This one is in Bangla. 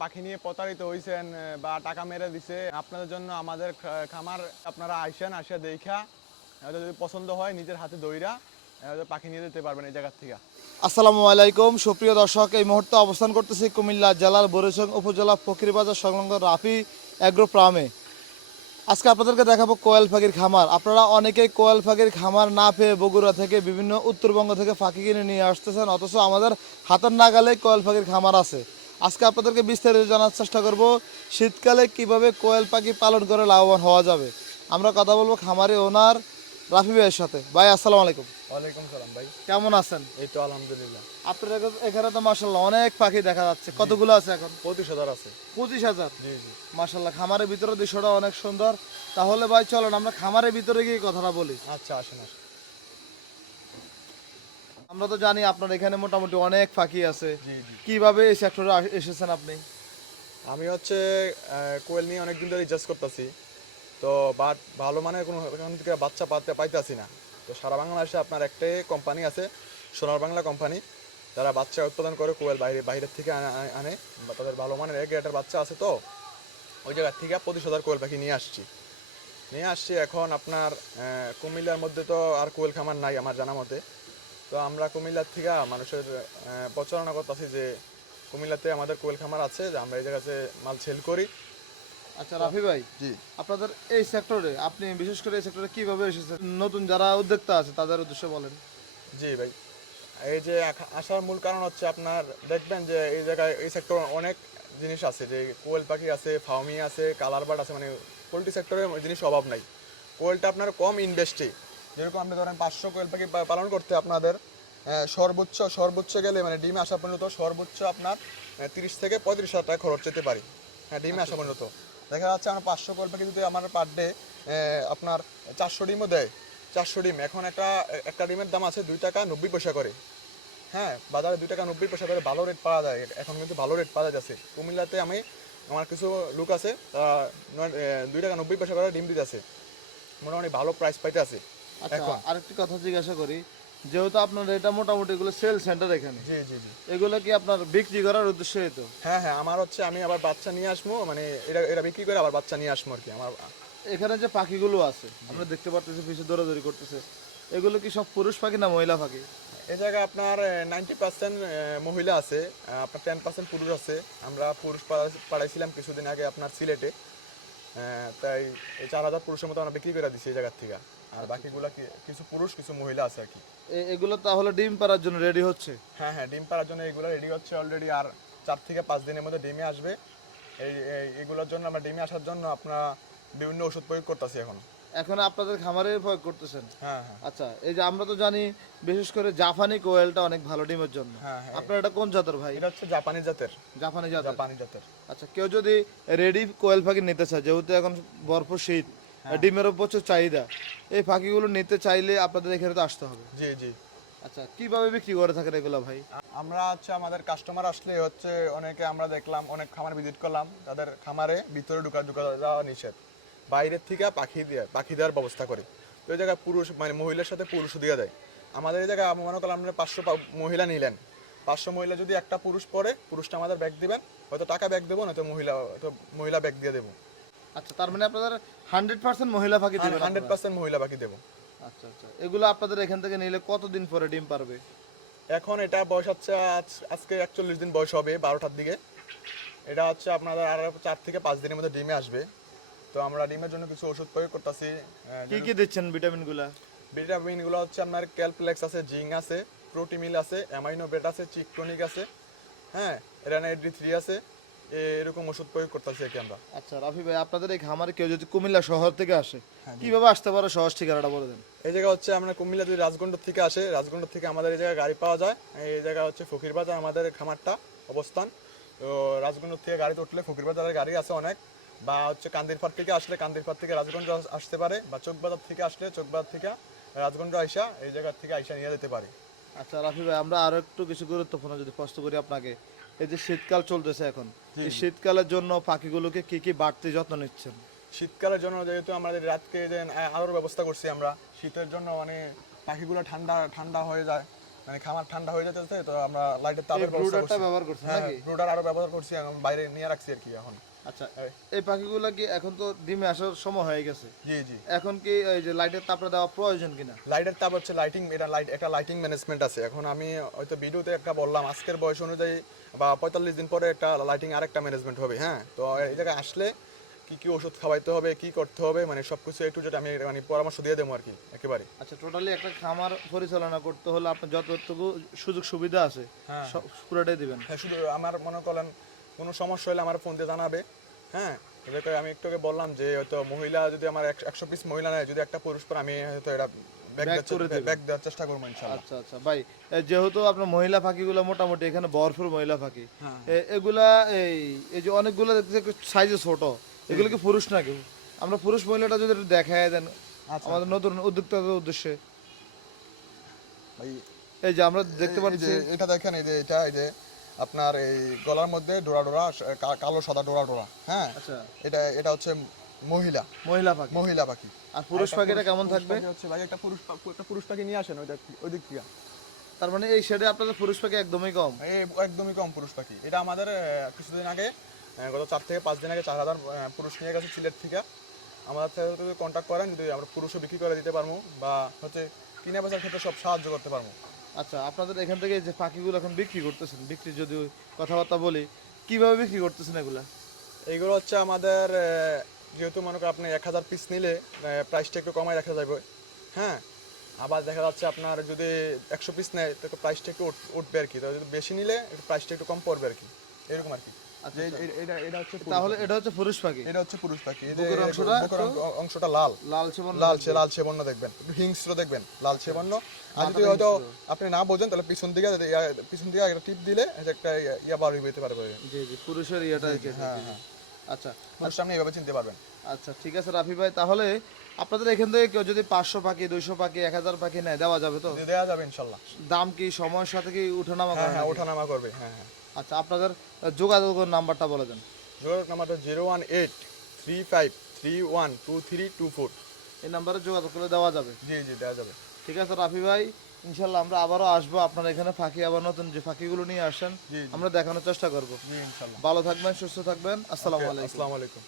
পাখি নিয়ে প্রতারিত হয়েছেন বা টাকা মেরে দিছে, আপনাদের জন্য আমাদের খামার আপনারা আইসেন, আসে দেখা যদি পছন্দ হয় নিজের হাতে দইরা পাখি নিয়ে যেতে পারবেন এই জায়গার থেকে। আসসালামু আলাইকুম, সুপ্রিয় দর্শক, এই মুহূর্তে অবস্থান করতেছি কুমিল্লা জেলার বরিশং উপজেলা ফকিরবাজার সংলগ্ন রাফি অ্যাগ্রো ফার্মে। আজকে আপনাদেরকে দেখাবো কোয়েল পাখির খামার। আপনারা অনেকেই কোয়েল পাখির খামার না পেয়ে বগুড়া থেকে বিভিন্ন উত্তরবঙ্গ থেকে পাখি কিনে নিয়ে আসতেছেন, অথচ আমাদের হাতের নাগালে কোয়েল পাখির খামার আছে। আজকে আপনাদেরকে বিস্তারিত জানার চেষ্টা করব শীতকালে কীভাবে কোয়েল পাখি পালন করে লাভবান হওয়া যাবে। আমরা কথা বলব খামারি ওনার রাফি ভাইয়ের সাথে। ভাই আসসালামু আলাইকুম। ওয়ালাইকুম সালাম ভাই। কেমন আছেন? এই তো আলহামদুলিল্লাহ। আপনার এখানে- তো মাসাল্লাহ অনেক পাখি দেখা যাচ্ছে। কতগুলো আছে এখন? পঁচিশ হাজার আছে। পঁচিশ হাজার? জি জি। মাসাল্লাহ খামারের ভিতরে দৃশ্যটা অনেক সুন্দর। তাহলে ভাই চলেন আমরা খামারের ভিতরে গিয়ে কথাটা বলি। আচ্ছা আসেন আসেন। আমরা তো জানি আপনার এখানে মোটামুটি অনেক পাখি আছে। কীভাবে এই সেক্টরে এসেছেন আপনি? আমি হচ্ছে কোয়েল নিয়ে অনেকদিন ধরে রিচার্জ করতেছি। তো বাট ভালো মানের কোনো এখান থেকে বাচ্চা পাতে পাইতেছি না। তো সারা বাংলাদেশে আপনার একটাই কোম্পানি আছে সোনার বাংলা কোম্পানি যারা বাচ্চা উৎপাদন করে কোয়েল বাইরে বাইরের থেকে আনে- তাদের ভালো মানের এক গ্রেটার বাচ্চা আছে তো ওই জায়গার থেকে পঁচিশ হাজার কোয়েল পাখি নিয়ে আসছি। নিয়ে আসছি এখন আপনার কুমিল্লার মধ্যে তো আর কোয়েল খামার নাই আমার জানা মতে। তো আমরা কুমিল্লার থেকে মানুষের প্রচারণা করতেছি যে কুমিল্লাতে আমাদের কোয়েল খামার আছে যে আমরা এই জায়গাতে মাল সেল করি। আচ্ছা রাফি ভাই জি। আপনাদের এই সেক্টরে আপনি বিশেষ করে এই সেক্টরে কীভাবে এসেছেন? নতুন যারা উদ্যোক্তা আছে তাদের উদ্দেশ্যে বলেন। জি ভাই এই যে আসার মূল কারণ হচ্ছে আপনার দেখবেন যে এই জায়গায় এই সেক্টর অনেক জিনিস আছে যে কোয়েল পাখি আছে ফাউমি আছে কালার বার্ড আছে মানে পোলট্রি সেক্টরে জিনিস অভাব নাই। কোয়েলটা আপনার কম ইনভেস্টে যেরকম আপনি ধরেন পাঁচশো কোয়েল পাখি পালন করতে আপনাদের সর্বোচ্চ সর্বোচ্চ গেলে মানে ডিমে আসা পর্যন্ত সর্বোচ্চ আপনার তিরিশ থেকে পঁয়ত্রিশ হাজার টাকা খরচ যেতে পারি। হ্যাঁ ডিমে আসা পর্যন্ত। দেখা যাচ্ছে আমার পাঁচশো কোয়েল পাখি যদি আমার পার ডে আপনার চারশো ডিমও দেয় চারশো ডিম এখন একটা একটা ডিমের দাম আছে দুই টাকা নব্বই পয়সা করে। হ্যাঁ বাজারে দুই টাকা নব্বই পয়সা করে ভালো রেট পাওয়া যায় এখন কিন্তু ভালো রেট পাওয়া যাচ্ছে। কুমিল্লাতে আমি আমার কিছু লোক আছে তারা দুই টাকা নব্বই পয়সা করে ডিম দিতে আছে মোটামুটি ভালো প্রাইস পাইতে আছে আচ্ছা। আরেকটি কথা জিজ্ঞাসা করি যেহেতু আপনার এটা মোটামুটি এগুলো সেল সেন্টার এখানে জি জি জি। এগুলো কি আপনার বিক্রি করার উদ্দেশ্যই তো হ্যাঁ হ্যাঁ আমার হচ্ছে আমি আবার বাচ্চা নিয়ে আসব মানে এটা এটা বিক্রি করে আবার বাচ্চা নিয়ে আসব আর কি আমার এখানে যে পাখিগুলো আছে আমরা দেখতে পারতেছি পিছিয়ে দৌড়াদৌড়ি করতেছে এগুলো কি সব পুরুষ পাখি না মহিলা পাখি? এই জায়গায় আপনার নাইনটি পার্সেন্ট মহিলা আছে আপনার টেন পার্সেন্ট পুরুষ আছে আমরা পুরুষ পাড়াইছিলাম কিছুদিন আগে আপনার সিলেটে তাই এই চার হাজার পুরুষের মতো আমরা বিক্রি করে দিচ্ছি এই জায়গার থেকে। আর বাকিগুলো কি- কিছু পুরুষ কিছু মহিলা আছে আর কি। এগুলো তাহলে ডিম পাড়ার জন্য রেডি হচ্ছে? হ্যাঁ হ্যাঁ ডিম পাড়ার জন্য এগুলো রেডি হচ্ছে অলরেডি আর চার থেকে পাঁচ দিনের মধ্যে ডিমে আসবে। এই এই- এগুলোর জন্য আমরা ডিমে আসার জন্য আপনারা বিভিন্ন ওষুধ প্রয়োগ করতেছি এখন। এখন আপনাদের খামারে প্রয়োগ করতেছেন। হ্যাঁ হ্যাঁ। আচ্ছা এই যে আমরা তো জানি বিশেষ করে জাপানি কোয়েলটা অনেক ভালো ডিমের জন্য। হ্যাঁ আপনার এটা কোন জাতের ভাই? এটা হচ্ছে জাপানি জাতের। জাপানি জাতের? জাপানি জাতের। আচ্ছা কেউ যদি রেডি কোয়েল পাখি নিতে চায় যেহেতু এখন বরফ শীত ডিমের প্রচুর চাহিদা এই পাখিগুলো নিতে চাইলে আপনাদের এখানে তো আসতে হবে। জি জি। আচ্ছা কীভাবে বিক্রি করে থাকেন এগুলো ভাই? আমরা হচ্ছে আমাদের কাস্টমার আসলে হচ্ছে অনেকে আমরা দেখলাম অনেক খামার ভিজিট করলাম তাদের খামারে ভিতরে ঢুকা ঢুকা যাওয়া নিষেধ। বাইরের থেকে পাখি দিয়ে পাখি দেওয়ার ব্যবস্থা করে। তো ওই জায়গায় পুরুষ মানে মহিলার সাথে পুরুষ দিয়ে দেয় আমাদের এই জায়গায় মনে করলাম আমরা পাঁচশো মহিলা নিলেন। পাঁচশো মহিলা যদি একটা পুরুষ পরে পুরুষটা আমাদের ব্যাগ দিবেন। হয়তো টাকা ব্যাগ দেবো নয়তো মহিলা হয়তো মহিলা ব্যাগ দিয়ে দেবো। আচ্ছা তার মানে আপনাদের হান্ড্রেড পার্সেন্ট মহিলা পাখি দিবেন হান্ড্রেড পার্সেন্ট মহিলা পাখি দেবো। আচ্ছা আচ্ছা। এগুলো আপনাদের এখান থেকে নিলে কতদিন পরে ডিম পারবে? এখন এটা বয়স হচ্ছে আজ- আজকে একচল্লিশ দিন বয়স হবে বারোটার দিকে। এটা হচ্ছে আপনাদের আর চার থেকে পাঁচ দিনের মধ্যে ডিমে আসবে। তো আমরা ডিমের জন্য কিছু ওষুধ প্রয়োগ করতেছি কি কি দিচ্ছেন ভিটামিনগুলা ভিটামিনগুলো হচ্ছে আপনার ক্যালপ্লেক্স আছে জিঙ্ক আছে প্রোটিমিল আছে অ্যামাইনো বেট আছে চিকটনিক আছে হ্যাঁ রেনাইডি থ্রি আছে এরকম ওষুধ প্রয়োগ করতেছি আর কি আমরা। আচ্ছা রাফি ভাই আপনাদের এই খামারে কেউ যদি কুমিল্লা শহর থেকে আসে হ্যাঁ, কীভাবে আসতে পারে? সহজ ঠিকানাটা বলে দেন। এই জায়গা হচ্ছে আমরা কুমিল্লা যদি রাজগন্ড থেকে আসে রাজগন্ড থেকে আমাদের এই জায়গায় গাড়ি পাওয়া যায়। এই জায়গা হচ্ছে ফকিরবাজার আমাদের খামারটা অবস্থান। তো রাজগন্ড থেকে গাড়িতে উঠলে ফকিরবাজারের গাড়ি আছে অনেক। বা হচ্ছে কান্দিরপাড় থেকে আসলে কান্দিরপাড় থেকে রাজগঞ্জ আসতে পারে বা চোখবাজার থেকে আসলে চকবাজার থেকে রাজগঞ্জ আইসা এই জায়গার থেকে আইসা নিয়ে যেতে পারে। আচ্ছা রাফি ভাই আমরা আরও একটু কিছু গুরুত্বপূর্ণ যদি প্রশ্ন করি আপনাকে এই যে শীতকাল চলতেছে এখন এই শীতকালের জন্য পাখিগুলোকে কি কি বাড়তি যত্ন নিচ্ছেন? শীতকালের জন্য যেহেতু আমাদের রাতকে যে আলোর ব্যবস্থা করছি আমরা শীতের জন্য মানে পাখিগুলো ঠান্ডা ঠান্ডা হয়ে যায়। মানে খামার ঠান্ডা হয়ে যাচ্ছে তো আমরা লাইটের তাপের ব্রুডারটা করছি। ব্যবহার করছেন হ্যাঁ নাকি? ব্রুডার আরও ব্যবহার করছি এখন বাইরে নিয়ে রাখছি আর কি এখন। আচ্ছা এই। এই পাখিগুলো কি এখন তো ডিমে আসার সময় হয়ে গেছে? জি জি। এখন কি এই যে লাইটের তাপটা দেওয়া প্রয়োজন কিনা? লাইটের তাপ হচ্ছে লাইটিং এটা লাইট একটা লাইটিং ম্যানেজমেন্ট আছে। এখন আমি হয়তো ভিডিওতে একটা বললাম আজকের বয়স অনুযায়ী বা পঁয়তাল্লিশ দিন পরে একটা লাইটিং আরেকটা ম্যানেজমেন্ট হবে হ্যাঁ? তো এই জায়গায় আসলে কি কি ওষুধ খাওয়াইতে হবে কি করতে হবে মানে সব কিছু একটু যেটা আমি মানে পরামর্শ দিয়ে দেবো আর কি একেবারে। আচ্ছা টোটালি একটা খামার পরিচালনা করতে হলে আপনার যতটুকু সুযোগ সুবিধা আছে হ্যাঁ। সব পুরোটাই দিবেন। হ্যাঁ শুধু আমার মনে করেন কোনো সমস্যা হলে আমার ফোন দিয়ে জানাবে হ্যাঁ। এটাকে আমি একটু বললাম যে হয়তো মহিলা যদি আমার একশো- পিস মহিলা নেয় যদি একটা পুরুষ পারে আমি হয়তো এটা দেওয়ার চেষ্টা করব আচ্ছা আচ্ছা ভাই যেহেতু আপনার মহিলা পাখিগুলো মোটামুটি এখানে ভরপুর মহিলা পাখি হ্যাঁ। এগুলা এই এই যে অনেকগুলো সাইজে ছোট। এগুলো কি পুরুষ নাকি? আমরা পুরুষ মহিলাটা যদি দেখায় দেন আচ্ছা। আমাদের নতুন উদ্যোক্তাদের উদ্দেশ্যে। ভাই এই যে আমরা দেখতে পাচ্ছি যে এটা দেখেন এই যে এটা এই যে আপনার এই গলার মধ্যে ডোরা ডোরা কালো সাদা ডোরা ডোরা হ্যাঁ? আচ্ছা। এটা এটা হচ্ছে মহিলা। মহিলা পাখি। মহিলা পাখি। আর পুরুষ পাখিটা কেমন থাকবে? হচ্ছে ভাই একটা পুরুষ একটা পুরুষ পাখি নিয়ে আসেন ওই দেখ ওই দিক থেকে তার মানে এই শেডে আপনাদের পুরুষ পাখি একদমই কম? এই একদমই কম পুরুষ পাখি। এটা আমাদের কিছুদিন আগে গত চার থেকে পাঁচ দিন আগে চার হাজার পুরুষ নিয়ে গেছে সিলেট থেকে। আমাদের সাথে যদি কন্ট্যাক্ট করেন যদি আমরা পুরুষও বিক্রি করে দিতে পারব বা হচ্ছে কিনে বেচার ক্ষেত্রে সব সাহায্য করতে পারব। আচ্ছা আপনাদের এখান থেকে যে পাখিগুলো এখন বিক্রি করতেছেন বিক্রি যদি কথাবার্তা বলি কীভাবে বিক্রি করতেছেন এগুলা? এইগুলো হচ্ছে আমাদের যেহেতু মনে করেন আপনি এক হাজার পিস নিলে প্রাইসটা একটু কমায় রাখা যাবে। হ্যাঁ আবার দেখা যাচ্ছে আপনার যদি একশো পিস নেয় তো প্রাইসটা একটু উঠবে আর কি। তো যদি বেশি নিলে একটু প্রাইসটা একটু কম পড়বে আর কি। এরকম আর কি। এটা এটা হচ্ছে তাহলে এটা হচ্ছে পুরুষ পাখি? এটা হচ্ছে পুরুষ পাখি। বুকের অংশটা অংশটা লাল। লালচে বর্ণ লালচে লালচে বর্ণ দেখবেন। হিংস্র দেখবেন লালচে বর্ণ আর যদি হয়তো আপনি না বোঝেন তাহলে পিছন দিকে পিছন দিকে একটা টিপ দিলে একটা ইয়া- ইয়া বার হইতে পারবে জি জি পুরুষের ইয়েটা জি, জি, জি। আচ্ছা। পুরুষ এইভাবে চিনতে পারবেন। আচ্ছা ঠিক আছে রাফি ভাই তাহলে আপনাদের এখান থেকে কেউ যদি পাঁচশো পাখি দুইশো পাখি এক হাজার পাখি নেয় দেওয়া যাবে তো? দেওয়া যাবে ইনশাল্লাহ। দাম কি সময়ের সাথে কি উঠানামা হ্যাঁ করে হ্যাঁ নাকি? করবে হ্যাঁ হ্যাঁ। আচ্ছা আপনাদের যোগাযোগের নাম্বারটা বলে দেন। যোগাযোগ নাম্বারটা zero one eight three five three one two three two four. এই নাম্বারে যোগাযোগ করে দেওয়া যাবে। জি জি দেওয়া যাবে। ঠিক আছে রাফি ভাই ইনশাল্লাহ আমরা আবারও আসব। আপনার এখানে ফাঁকি আবার নতুন যে ফাঁকিগুলো নিয়ে আসেন। আমরা দেখানোর চেষ্টা করব। ভালো থাকবেন সুস্থ থাকবেন। আসসালামু আলাইকুম। আসসালামু আলাইকুম।